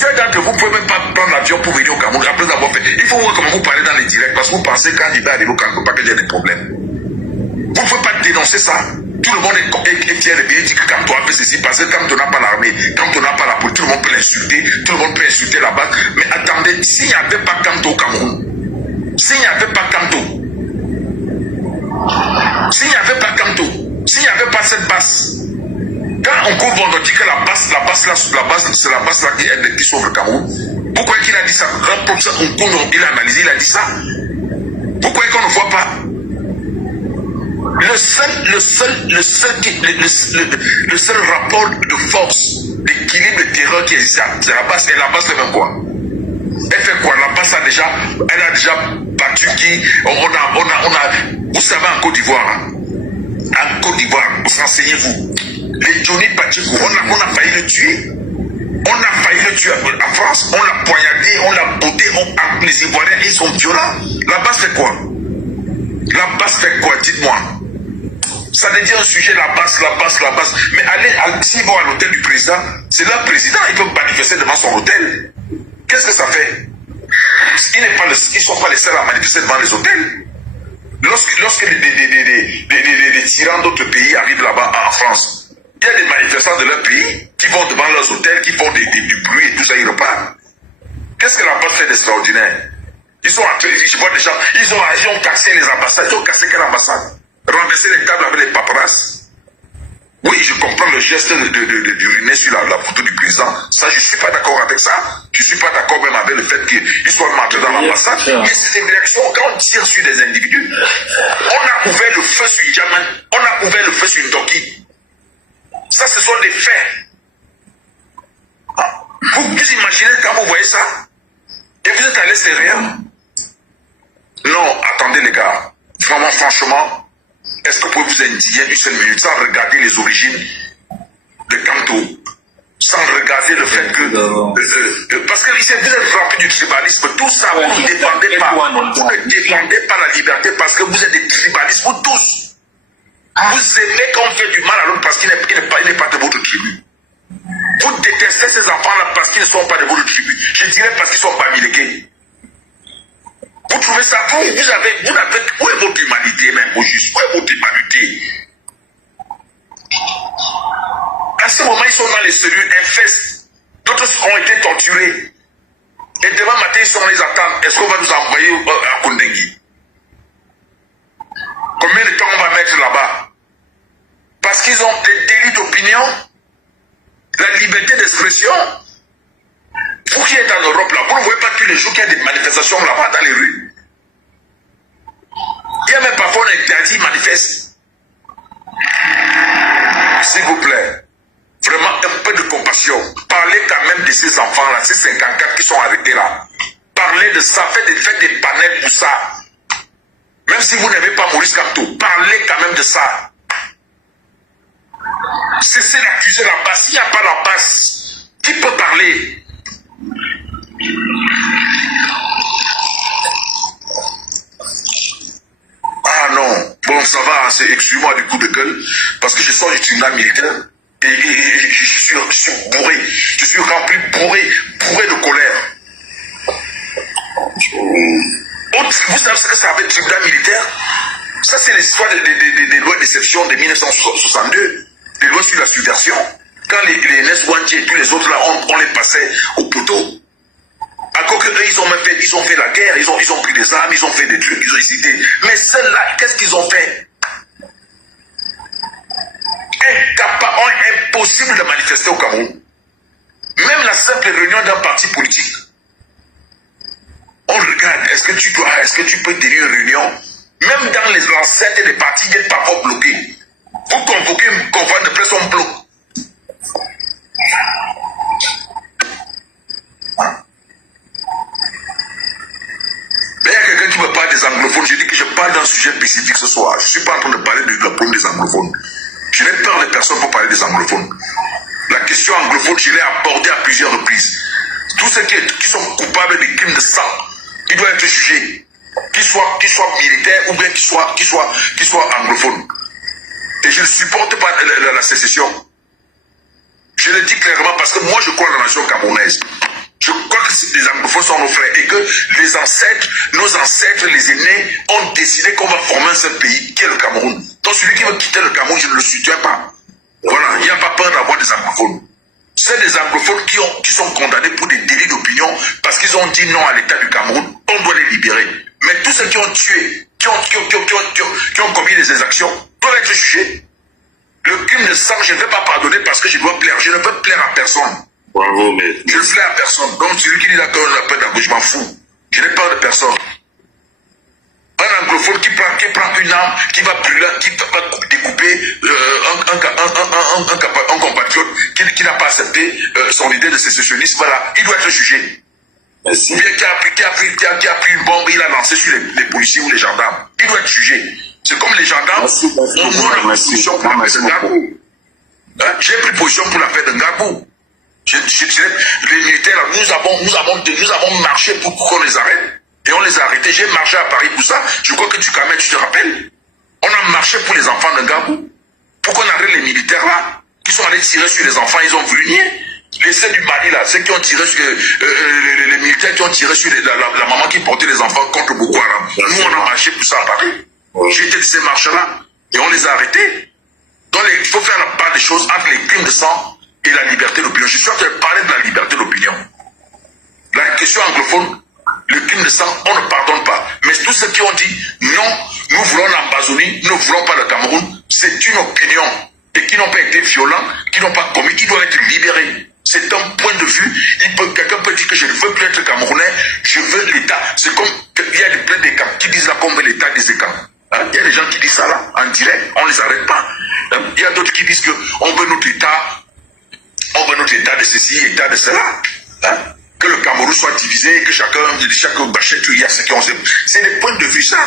Plusieurs d'entre vous ne pouvez même pas prendre l'avion pour venir au Cameroun après avoir fait. Il faut voir comment vous parlez dans les directs parce que vous pensez quand il va arriver au Cameroun, pas qu'il y ait des problèmes. Vous ne pouvez pas dénoncer ça. Tout le monde est fier de bien dire que quand on a fait ceci, parce que quand on n'a pas l'armée, quand on n'a pas la police, tout le monde peut l'insulter, tout le monde peut insulter la base. Mais attendez, s'il n'y avait pas Kanto au Cameroun, s'il n'y avait pas Kanto, s'il n'y avait pas Kanto, s'il n'y avait pas cette base, quand on couvre, on dit que la base là, c'est la base là qui sauve le Cameroun. Pourquoi qu'il a dit ça? Il a analysé, il a dit ça. Pourquoi qu'on ne voit pas? Le seul rapport de force, d'équilibre, de terreur qui existe, c'est la base. Et la base, c'est même quoi? Elle fait quoi? La base elle a déjà battu qui? Vous savez, en Côte d'Ivoire, hein? En Côte d'Ivoire, renseignez-vous. Les Johnny Pacheco, on a failli le tuer. On a failli le tuer en France. On l'a poignardé, on l'a botté. Les Ivoiriens, ils sont violents. La base fait quoi? La base fait quoi? Dites-moi. Ça devient un sujet, la base. Mais s'ils vont à l'hôtel du président, c'est leur président, ils peuvent manifester devant son hôtel. Qu'est-ce que ça fait? Ils ne sont pas les seuls à manifester devant les hôtels. Lorsque des tyrans d'autres pays arrivent là-bas en France, il y a des manifestants de leur pays qui vont devant leurs hôtels, qui font du bruit et tout ça, ils repartent. Qu'est-ce que la base fait d'extraordinaire? Ils sont entrés, je vois des gens, ils ont cassé les ambassades. Ils ont cassé quelle ambassade? Renverser les tables avec les paperasses. Oui, je comprends le geste d'uriner sur la photo du président. Ça, je ne suis pas d'accord avec ça. Je ne suis pas d'accord même avec le fait qu'il soit rentré dans l'ambassade. Mais c'est une réaction quand on tire sur des individus. On a ouvert le feu sur Yaman. On a ouvert le feu sur Ndoki. Ça, ce sont des faits. Vous imaginez quand vous voyez ça? Et vous êtes à l'extérieur? Non, attendez les gars. Vraiment, franchement, est-ce que vous pouvez vous indigner une seule minute sans regarder les origines de Kanto? Sans regarder le fait que... parce que vous êtes rempli du tribalisme, tout ça, vous ne défendez pas. Vous ne défendez pas la liberté parce que vous êtes des tribalistes, vous tous. Vous aimez quand on fait du mal à l'autre parce qu'il n'est pas de votre tribu. Vous détestez ces enfants-là parce qu'ils ne sont pas de votre tribu. Je dirais parce qu'ils ne sont pas millégués. Vous trouvez ça fou? Où est votre humanité même au juste? Où est votre humanité? À ce moment, ils sont dans les cellules infestes. D'autres ont été torturés. Et demain matin, ils sont les attendent. Est-ce qu'on va nous envoyer à Kondengui? Combien de temps on va mettre là-bas? Parce qu'ils ont des délits d'opinion, la liberté d'expression. Vous qui êtes en Europe, là, vous ne voyez pas tous les jours qu'il y a des manifestations là-bas dans les rues. Il y a même parfois un interdit manifeste. S'il vous plaît, vraiment un peu de compassion. Parlez quand même de ces enfants-là, ces 54 qui sont arrêtés là. Parlez de ça, faites des panels pour ça. Même si vous n'aimez pas Maurice Kamto, parlez quand même de ça. Cessez d'accuser la base. S'il n'y a pas la base, qui peut parler? Ah non, bon ça va, excusez-moi du coup de gueule, parce que je sors du tribunal militaire et je suis bourré, je suis rempli, bourré de colère. Vous savez ce que ça avait le tribunal militaire? Ça c'est l'histoire des lois d'exception de 1962, les lois sur la subversion. Quand les NS-1G et tous les autres là, on les passait au poteau. À quoi qu'eux, ils ont fait la guerre, ils ont pris des armes, ils ont fait des trucs, ils ont hésité. Mais celles-là, qu'est-ce qu'ils ont fait? Impossible de manifester au Cameroun. Même la simple réunion d'un parti politique. On regarde, est-ce que tu peux tenir une réunion? Même dans les enceintes des partis, il n'est pas encore bloqué. Vous convoquez une conférence de presse, on bloque. Mais il y a quelqu'un qui me parle des anglophones. Je dis que je parle d'un sujet spécifique ce soir. Je ne suis pas en train de parler du problème des anglophones. Je n'ai peur de personne pour parler des anglophones. La question anglophone, je l'ai abordée à plusieurs reprises. Tous ceux qui sont coupables des crimes de sang, ils doivent être jugés. Qu'ils soient militaires ou bien qu'ils soient anglophones. Et je ne supporte pas la sécession. Je le dis clairement parce que moi je crois dans la nation camerounaise. anglophones sont nos frères et que les ancêtres, nos ancêtres, les aînés ont décidé qu'on va former un seul pays qui est le Cameroun. Donc celui qui veut quitter le Cameroun, je ne le soutiens pas. Voilà, il n'y a pas peur d'avoir des anglophones. C'est des anglophones qui sont condamnés pour des délits d'opinion parce qu'ils ont dit non à l'État du Cameroun. On doit les libérer. Mais tous ceux qui ont tué, qui ont commis des exactions, doivent être jugés. Le crime de sang, je ne vais pas pardonner parce que je dois plaire. Je ne veux plaire à personne. Bravo, mais... Je ne plaire à personne. Donc celui qui dit d'accord, on a peur d'un coup, je m'en fous. Je n'ai peur de personne. Un anglophone qui prend une arme, qui va brûler, qui va découper un compatriote qui n'a pas accepté son idée de sécessionnisme, voilà, il doit être jugé. Merci. Ou bien qui a pris une bombe, il a lancé sur les policiers ou les gendarmes. Il doit être jugé. C'est comme les gendarmes, on a pris position pour l'affaire de Ngabou. J'ai pris position pour l'affaire de Ngabou. Les militaires, nous avons marché pour qu'on les arrête. Et on les a arrêtés. J'ai marché à Paris pour ça. Je crois que tu te rappelles. On a marché pour les enfants de Ngabou. Pour qu'on arrête les militaires là, qui sont allés tirer sur les enfants, ils ont voulu nier. Les ceux du Mali là, ceux qui ont tiré sur les militaires qui ont tiré sur la maman qui portait les enfants contre Boko Haram. Nous on a marché pour ça à Paris. J'ai été de ces marches-là. Et on les a arrêtés. Donc il faut faire la part des choses entre les crimes de sang et la liberté d'opinion. Je suis en train de parler de la liberté d'opinion. La question anglophone, le crime de sang, on ne pardonne pas. Mais tous ceux qui ont dit non, nous voulons l'Ambazonie, nous ne voulons pas le Cameroun, c'est une opinion. Et qui n'ont pas été violents, qui n'ont pas commis, qui doivent être libérés. C'est un point de vue. Quelqu'un peut dire que je ne veux plus être Camerounais, je veux l'État. C'est comme il y a plein de camps qui disent là comme l'État des écans. Il y a des gens qui disent ça là, en direct, on ne les arrête pas. Il y a d'autres qui disent qu'on veut notre État, de ceci, État de cela. Que le Cameroun soit divisé, que chaque bachette, il y a ce qu'on sait. C'est des points de vue ça.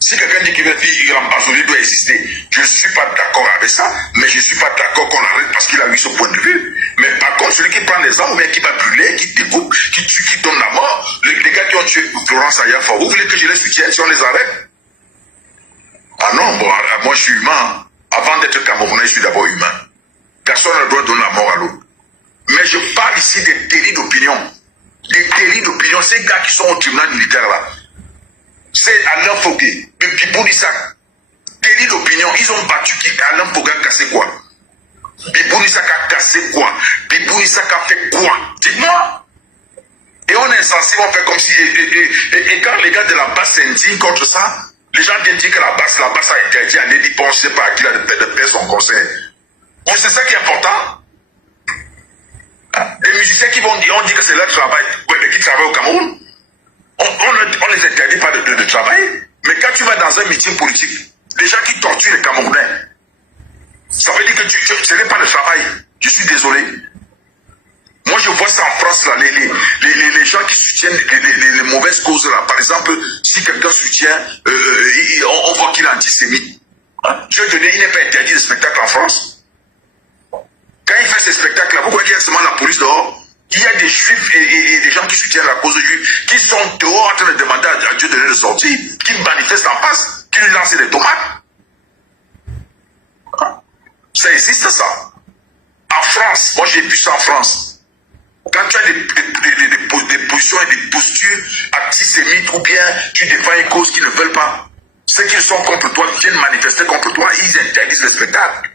Si quelqu'un dit que l'Ambazonie doit exister, je ne suis pas d'accord avec ça, mais je ne suis pas d'accord qu'on l'arrête parce qu'il a eu ce point de vue. Mais par contre, celui qui prend les armes, qui va brûler, qui découpe, qui tue, qui donne la mort, les gars qui ont tué Florence Ayafa, vous voulez que je les soutienne si on les arrête? Ah non, bon, moi je suis humain. Avant d'être Camerounais, je suis d'abord humain. Personne ne doit donner la mort à l'autre. Mais je parle ici des délits d'opinion. Des délits d'opinion, ces gars qui sont au tribunal militaire là. C'est Alain Fogué, Bibou Nissak. Délit d'opinion, ils ont battu qui? Alain Fogué a cassé quoi? Bibou Nissak a cassé quoi? Bibou Nissak a fait quoi? Dites-moi. Et on est censé, on fait comme si... Et quand les gars de la base s'indignent contre ça, les gens viennent dire que la base a interdit à Nedi Pon, je ne sais pas à qui de payer son conseil. Bon, c'est ça qui est important. Les musiciens qui vont dire, on dit que c'est leur travail, qui travaillent au Cameroun. On les interdit pas de travailler. Mais quand tu vas dans un meeting politique, les gens qui torturent les Camerounais, ça veut dire que ce n'est pas le travail. Je suis désolé. Moi, je vois ça en France, là, les gens qui soutiennent les mauvaises causes, là. Par exemple, si quelqu'un soutient, on voit qu'il est antisémite. Je veux te dire, il n'est pas interdit de spectacle en France. Quand il fait ces spectacles-là, pourquoi il y a seulement la police dehors? Il y a des juifs et des gens qui soutiennent la cause juive, qui sont dehors en train de demander à Dieu de les sortir, qui manifestent en face, qui lui lancent des tomates. Ça existe ça. En France, moi j'ai vu ça en France. Quand tu as des positions et des postures antisémites ou bien tu défends une cause qu'ils ne veulent pas, ceux qui sont contre toi viennent manifester contre toi, ils interdisent le spectacle.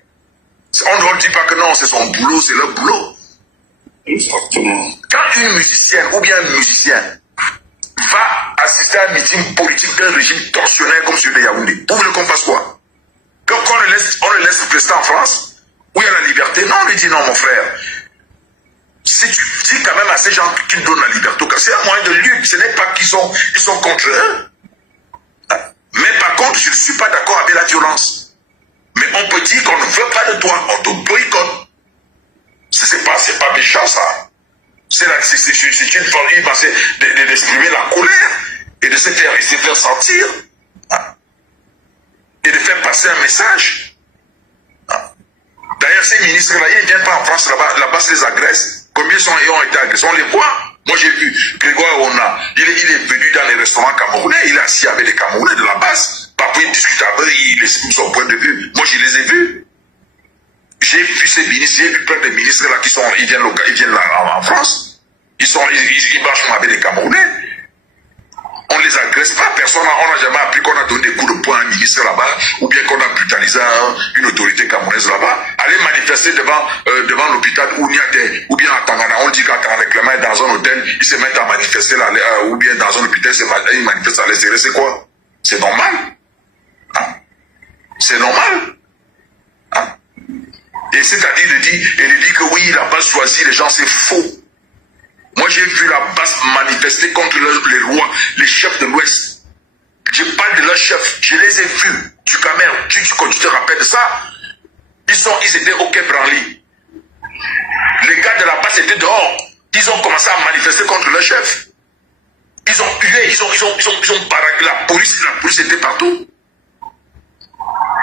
On ne dit pas que non, c'est son boulot, c'est leur boulot. Exactement. Quand une musicienne ou bien un musicien va assister à un meeting politique d'un régime tortionnaire comme celui de Yaoundé, vous voulez qu'on fasse quoi? Quand on le laisse rester en France, où il y a la liberté, non, on lui dit non, mon frère. Si tu dis quand même à ces gens qu'ils donnent la liberté, c'est un moyen de lutte, ce n'est pas qu'ils sont contre eux. Mais par contre, je ne suis pas d'accord avec la violence. Mais on peut dire qu'on ne veut pas de toi, on te boycotte. C'est pas méchant ça. C'est une forme d'exprimer la colère et de se faire sentir. Et de faire passer un message. D'ailleurs, ces ministres-là, ils ne viennent pas en France, là-bas, les agressent. Combien ont été agressés? On les voit. Moi, j'ai vu Grégoire Ona, il est venu dans les restaurants camerounais, il est assis avec des Camerounais de la base. Parfois, il discute avec eux, il exprime son point de vue. Moi, je les ai vus. J'ai vu ces ministres, j'ai vu plein de ministres là ils viennent là en France. ils marchent avec des Camerounais. On ne les agresse pas. Personne, on n'a jamais appris qu'on a donné des coups de poing à un ministre là-bas, ou bien qu'on a brutalisé une autorité camerounaise là-bas. Aller manifester devant l'hôpital ou bien à Tangana. On dit qu'à Tangana, les est dans un hôtel, ils se mettent à manifester là, ou bien dans un hôpital, ils manifestent à l'extérieur. C'est quoi? C'est normal. Hein? C'est normal. Hein? Et c'est-à-dire de dire que oui, il n'a pas choisi les gens, c'est faux. Moi, j'ai vu la base manifester contre les rois, les chefs de l'Ouest. Je parle de leurs chefs, je les ai vus. Du Cameroun, tu te rappelles de ça? Ils étaient au Quai Branly. Les gars de la base étaient dehors. Ils ont commencé à manifester contre leurs chefs. Ils ont hué, ils ont baraqué. La police était partout.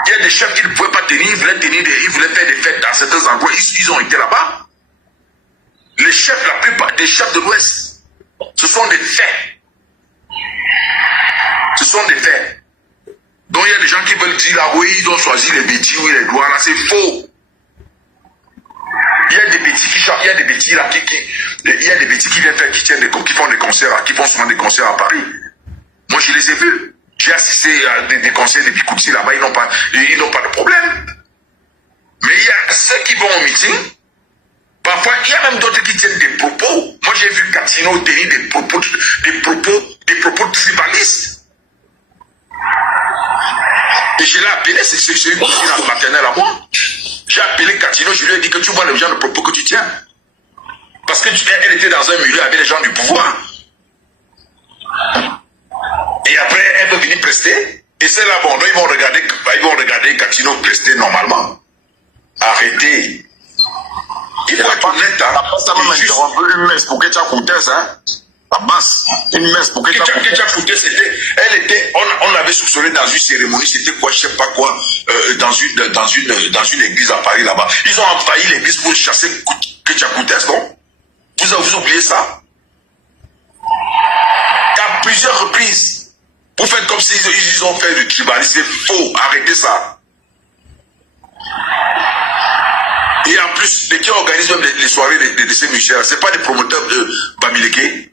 Il y a des chefs qui ne pouvaient pas tenir, ils voulaient faire des fêtes dans certains endroits. Ils ont été là-bas. Les chefs, la plupart des chefs de l'Ouest, ce sont des faits. Ce sont des faits. Donc il y a des gens qui veulent dire, ah oui, ils ont choisi les bêtis ou les doigts, là, c'est faux. Il y a des bêtis qui chantent, il y a des bêtis là, il y a des bêtis qui viennent faire, qui font des concerts, là, qui font souvent des concerts à Paris. Moi, je les ai vus. J'ai assisté à des concerts de Bikoutsi là-bas, ils n'ont pas de problème. Mais il y a ceux qui vont au meeting. Parfois, il y a même d'autres qui tiennent des propos. Moi, j'ai vu Katino tenir des propos tribalistes. Et je l'ai appelé, c'est une cousine maternelle à moi. J'ai appelé Katino, je lui ai dit que tu vois le genre de propos que tu tiens. Parce qu'elle était dans un milieu avec les gens du pouvoir. Et après, elle peut venir prester. Et c'est là, bon, ils vont regarder Katino prester normalement. Arrêtez. Il faut être honnête, hein. Ça m'a interrompu une messe pour que tu as coûté ça. La basse, une messe pour que tu as coûté. On l'avait soupçonné dans une cérémonie, c'était quoi, je sais pas quoi, dans une église à Paris là-bas. Ils ont envahi l'église pour chasser que tu as coûté, non? Vous oubliez ça? À plusieurs reprises. Vous faites comme s'ils ont fait du tribalisme, c'est faux, arrêtez ça. Et en plus, les qui organisent même les soirées de ces musiciens, ce n'est pas des promoteurs de Bamileke.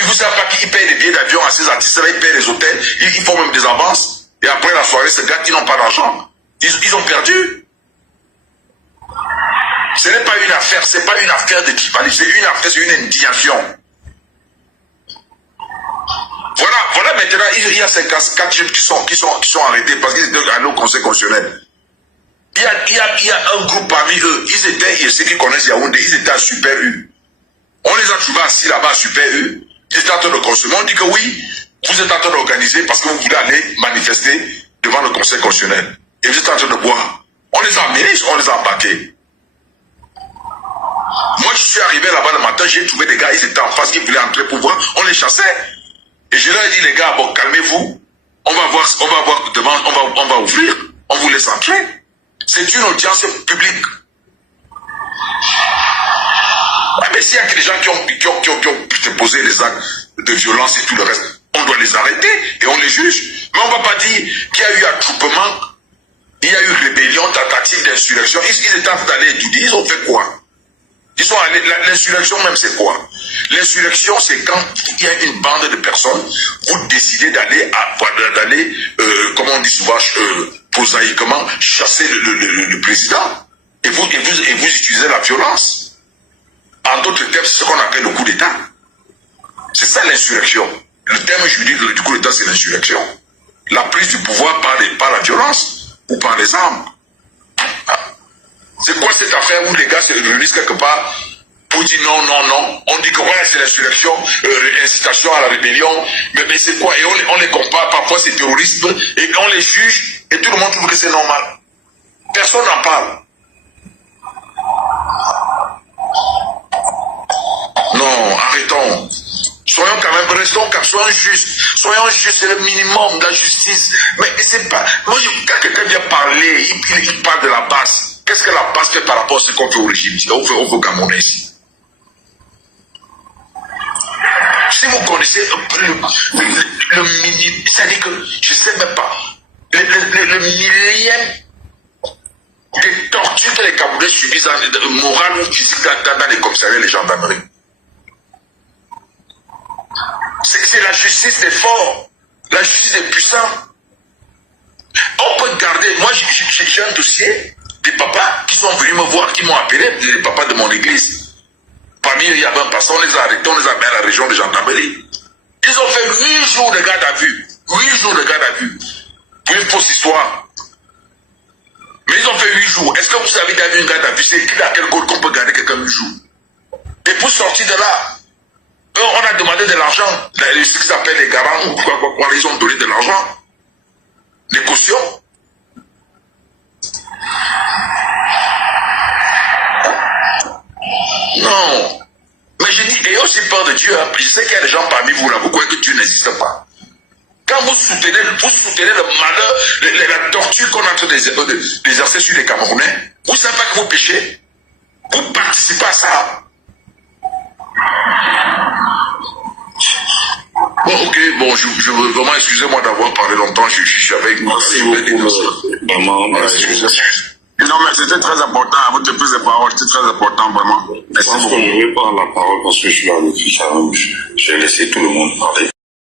Ils ne savent pas qu'ils payent des billets d'avion à ces artistes-là, ils payent les hôtels, ils font même des avances. Et après la soirée, ces gars qui n'ont pas d'argent, ils ont perdu. Ce n'est pas une affaire, c'est pas une affaire de tribalisme, c'est une affaire, c'est une indignation. Voilà maintenant, il y a ces 4 jeunes qui sont arrêtés parce qu'ils étaient allés au conseil constitutionnel. Il y a un groupe parmi eux, ils étaient, ceux qui connaissent Yaoundé, ils étaient à Super U. On les a trouvés assis là-bas à Super U. Ils étaient en train de consommer. On dit que oui, vous êtes en train d'organiser parce que vous voulez aller manifester devant le conseil constitutionnel. Et vous êtes en train de boire. On les a amenés, on les a embarqués. Moi, je suis arrivé là-bas le matin, j'ai trouvé des gars, ils étaient en face, ils voulaient entrer pour voir. On les chassait. Et je leur ai dit, les gars, bon, calmez-vous. On va voir devant, on va ouvrir. On vous laisse entrer. C'est une audience publique. Ouais, mais s'il y a que des gens qui ont posé des actes de violence et tout le reste, on doit les arrêter et on les juge. Mais on ne va pas dire qu'il y a eu attroupement, il y a eu rébellion, tentative d'insurrection. Ils étaient en train d'aller étudier, ils ont fait quoi? Ils sont allés, l'insurrection même c'est quoi? L'insurrection c'est quand il y a une bande de personnes, vous décidez d'aller, comme on dit souvent, prosaïquement, chasser le président. Et vous utilisez la violence. En d'autres termes, c'est ce qu'on appelle le coup d'État. C'est ça l'insurrection. Le terme juridique du coup d'État, c'est l'insurrection. La prise du pouvoir par la violence ou par les armes. C'est quoi cette affaire où les gars se réunissent quelque part pour dire non, non, non. On dit que ouais, c'est l'insurrection, incitation à la rébellion. Mais c'est quoi? Et on les compare, parfois c'est terrorisme, et on les juge, et tout le monde trouve que c'est normal. Personne n'en parle. Non, arrêtons. Soyons quand même, restons calmes, soyons justes. Soyons justes, c'est le minimum de la justice. Mais c'est pas... Moi, quand quelqu'un vient parler, il parle de la base. Qu'est-ce que la base fait par rapport à ce qu'on fait au régime? On fait au Cameroun ici. Si vous connaissez le minimum, c'est-à-dire que je ne sais même pas, le millième des tortures que les Camerounais subissent, morales ou physiques, dans les commissariats et les gendarmeries. C'est la justice des forts, la justice des puissants. On peut garder, moi j'ai un dossier des papas qui sont venus me voir, qui m'ont appelé, les papas de mon église. Parmi eux, il y avait un pasteur, on les a arrêtés, on les a mis à la région de gendarmerie. Ils ont fait 8 jours de garde à vue. 8 jours de garde à vue. Pour une fausse histoire. Mais ils ont fait 8 jours. Est-ce que vous avez gardé une garde à vue? C'est écrit à quel code qu'on peut garder quelqu'un 8 jours? Et pour sortir de là, on a demandé de l'argent. Ce qu'ils appellent les garants, ou quoi, ils ont donné de l'argent. Les cautions. Non. Mais je dis, ayez aussi peur de Dieu. Hein. Je sais qu'il y a des gens parmi vous là, vous croyez que Dieu n'existe pas. Quand vous soutenez le malheur, la torture qu'on est en train d'exercer sur les Camerounais, vous savez pas que vous péchez. Vous participez à ça. Bon, ok, bon, je veux vraiment, excusez-moi d'avoir parlé longtemps, je suis avec vous. Merci beaucoup, vraiment, merci. Non, mais c'était très important, à votre prise de parole, c'était très important, vraiment. Je pense que je vais prendre la parole parce que je suis là depuis quand même, j'ai laissé tout le monde parler.